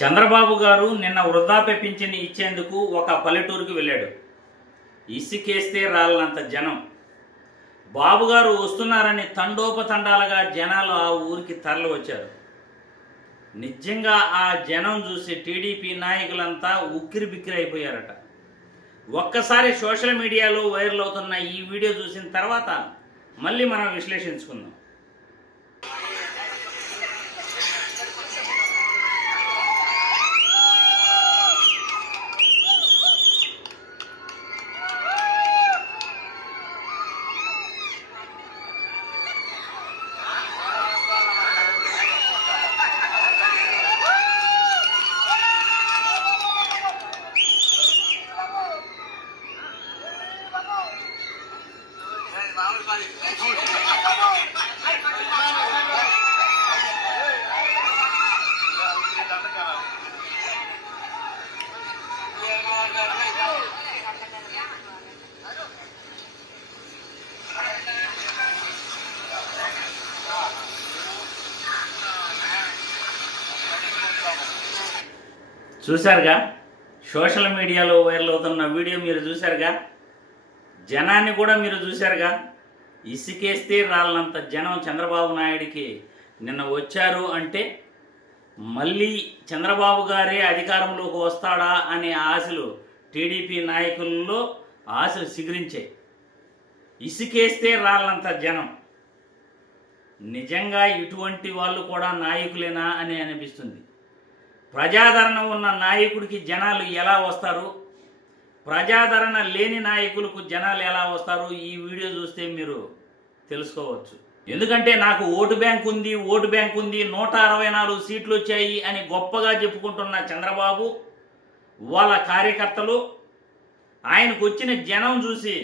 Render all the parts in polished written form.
చంద్రబాబు గారు నిన్న వృద్ధాప్య పింఛన్ ఇచ్చేందుకు ఒక పల్లెటూరుకి వెళ్ళాడు. ఇసుకేస్తే రాలనంత జనం. బాబు గారు వస్తున్నారని తండోపతండాలుగా జనాలు ఆ ఊరికి తరలి వచ్చారు. నిజంగా ఆ జనం చూసి టీడీపీ నాయకులంతా ఉక్కిరి బిక్కిరి అయిపోయారట. ఒక్కసారి సోషల్ మీడియాలో వైరల్ అవుతున్న ఈ వీడియో చూసిన తర్వాత మళ్ళీ మనం విశ్లేషించుకుందాం. చూశారుగా, సోషల్ మీడియాలో వైరల్ అవుతున్న వీడియో మీరు చూశారుగా, జనాన్ని కూడా మీరు చూశారుగా. ఇసుకేస్తే రాళ్ళంత జనం చంద్రబాబు నాయుడికి నిన్న వచ్చారు అంటే మళ్ళీ చంద్రబాబు గారే అధికారంలోకి వస్తాడా అనే ఆశలు టీడీపీ నాయకుల్లో ఆశలు సిగురించాయి. ఇసుకేస్తే రాళ్ళంత జనం. నిజంగా ఇటువంటి వాళ్ళు కూడా నాయకులేనా అని అనిపిస్తుంది. ప్రజాదరణ ఉన్న నాయకుడికి జనాలు ఎలా వస్తారు, ప్రజాదరణ లేని నాయకులకు జనాలు ఎలా వస్తారు, ఈ వీడియో చూస్తే మీరు తెలుసుకోవచ్చు. ఎందుకంటే నాకు ఓటు బ్యాంక్ ఉంది 164 సీట్లు వచ్చాయి అని గొప్పగా చెప్పుకుంటున్న చంద్రబాబు వాళ్ళ కార్యకర్తలు ఆయనకు వచ్చిన జనం చూసి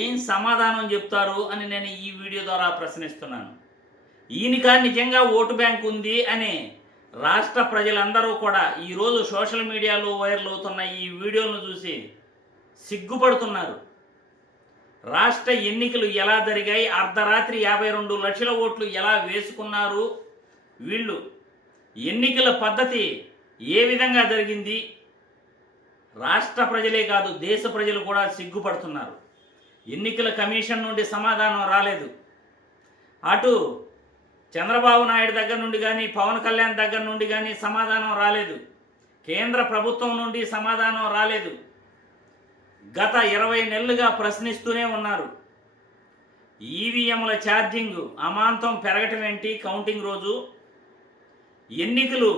ఏం సమాధానం చెప్తారు అని నేను ఈ వీడియో ద్వారా ప్రశ్నిస్తున్నాను. ఈయనకా నిజంగా ఓటు బ్యాంక్ ఉంది అని రాష్ట్ర ప్రజలందరూ కూడా ఈరోజు సోషల్ మీడియాలో వైరల్ అవుతున్న ఈ వీడియోలను చూసి సిగ్గుపడుతున్నారు. రాష్ట్ర ఎన్నికలు ఎలా జరిగాయి, అర్ధరాత్రి 52 లక్షల ఓట్లు ఎలా వేసుకున్నారు, వీళ్ళు ఎన్నికల పద్ధతి ఏ విధంగా జరిగింది, రాష్ట్ర ప్రజలే కాదు దేశ ప్రజలు కూడా సిగ్గుపడుతున్నారు. ఎన్నికల కమిషన్ నుండి సమాధానం రాలేదు. అటు చంద్రబాబు నాయుడు దగ్గర నుండి కానీ పవన్ కళ్యాణ్ దగ్గర నుండి కానీ సమాధానం రాలేదు. కేంద్ర ప్రభుత్వం నుండి సమాధానం రాలేదు. గత 20 నెలలుగా ప్రశ్నిస్తూనే ఉన్నారు. ఈవీఎంల ఛార్జింగ్ అమాంతం పెరగటం ఏంటి, కౌంటింగ్ రోజు ఎన్నికలు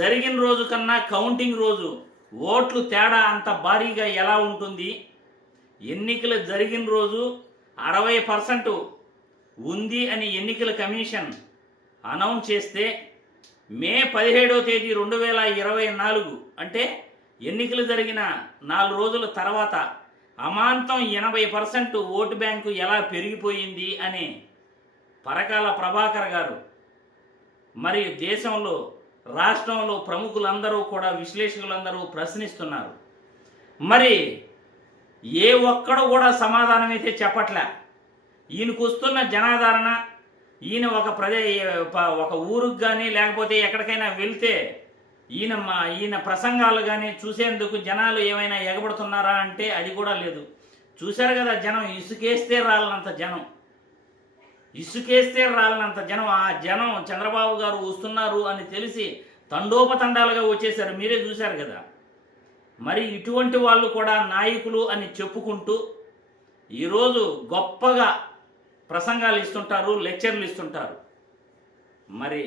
జరిగిన రోజు కన్నా కౌంటింగ్ రోజు ఓట్లు తేడా అంత భారీగా ఎలా ఉంటుంది, ఎన్నికలు జరిగిన రోజు 60% ఉంది అని ఎన్నికల కమిషన్ అనౌన్స్ చేస్తే మే 17వ తేదీ 2024 అంటే ఎన్నికలు జరిగిన 4 రోజుల తర్వాత అమాంతం 80% ఓటు బ్యాంకు ఎలా పెరిగిపోయింది అని పరకాల ప్రభాకర్ గారు మరియు దేశంలో రాష్ట్రంలో ప్రముఖులందరూ కూడా విశ్లేషకులందరూ ప్రశ్నిస్తున్నారు. మరి ఏ ఒక్కడు కూడా సమాధానం అయితే చెప్పట్లే. ఈయనకు వస్తున్న జనాదరణ, ఈయన ఒక ఊరికి కానీ లేకపోతే ఎక్కడికైనా వెళ్తే ఈయన ప్రసంగాలు కానీ చూసేందుకు జనాలు ఏమైనా ఎగబడుతున్నారా అంటే అది కూడా లేదు. చూశారు కదా జనం, ఇసుకేస్తే రాలనంత జనం, ఆ జనం చంద్రబాబు గారు వస్తున్నారు అని తెలిసి తండోపతండాలుగా వచ్చేసారు. మీరే చూశారు కదా. మరి ఇటువంటి వాళ్ళు కూడా నాయకులు అని చెప్పుకుంటూ ఈరోజు గొప్పగా ప్రసంగాలు ఇస్తుంటారు, లెక్చర్లు ఇస్తుంటారు. మరి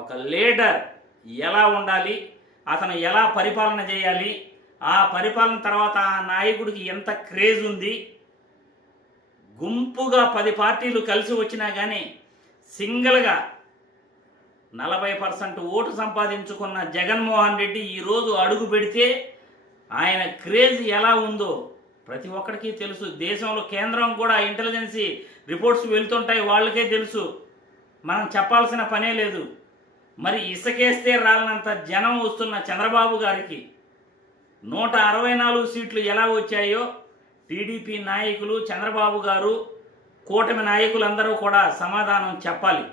ఒక లీడర్ ఎలా ఉండాలి, అతను ఎలా పరిపాలన చేయాలి, ఆ పరిపాలన తర్వాత ఆ నాయకుడికి ఎంత క్రేజ్ ఉంది, గుంపుగా 10 పార్టీలు కలిసి వచ్చినా కానీ సింగిల్గా 40% ఓటు సంపాదించుకున్న జగన్మోహన్ రెడ్డి ఈరోజు అడుగు పెడితే ఆయన క్రేజ్ ఎలా ఉందో ప్రతి ఒక్కరికి తెలుసు. దేశంలో కేంద్రం కూడా ఇంటెలిజెన్సీ రిపోర్ట్స్ వెళ్తుంటాయి, వాళ్ళకే తెలుసు, మనం చెప్పాల్సిన పనే లేదు. మరి ఇసుకేస్తే రాలనంత జనం వస్తున్న చంద్రబాబు గారికి 164 సీట్లు ఎలా వచ్చాయో టీడీపీ నాయకులు, చంద్రబాబు గారు, కూటమి నాయకులందరూ కూడా సమాధానం చెప్పాలి.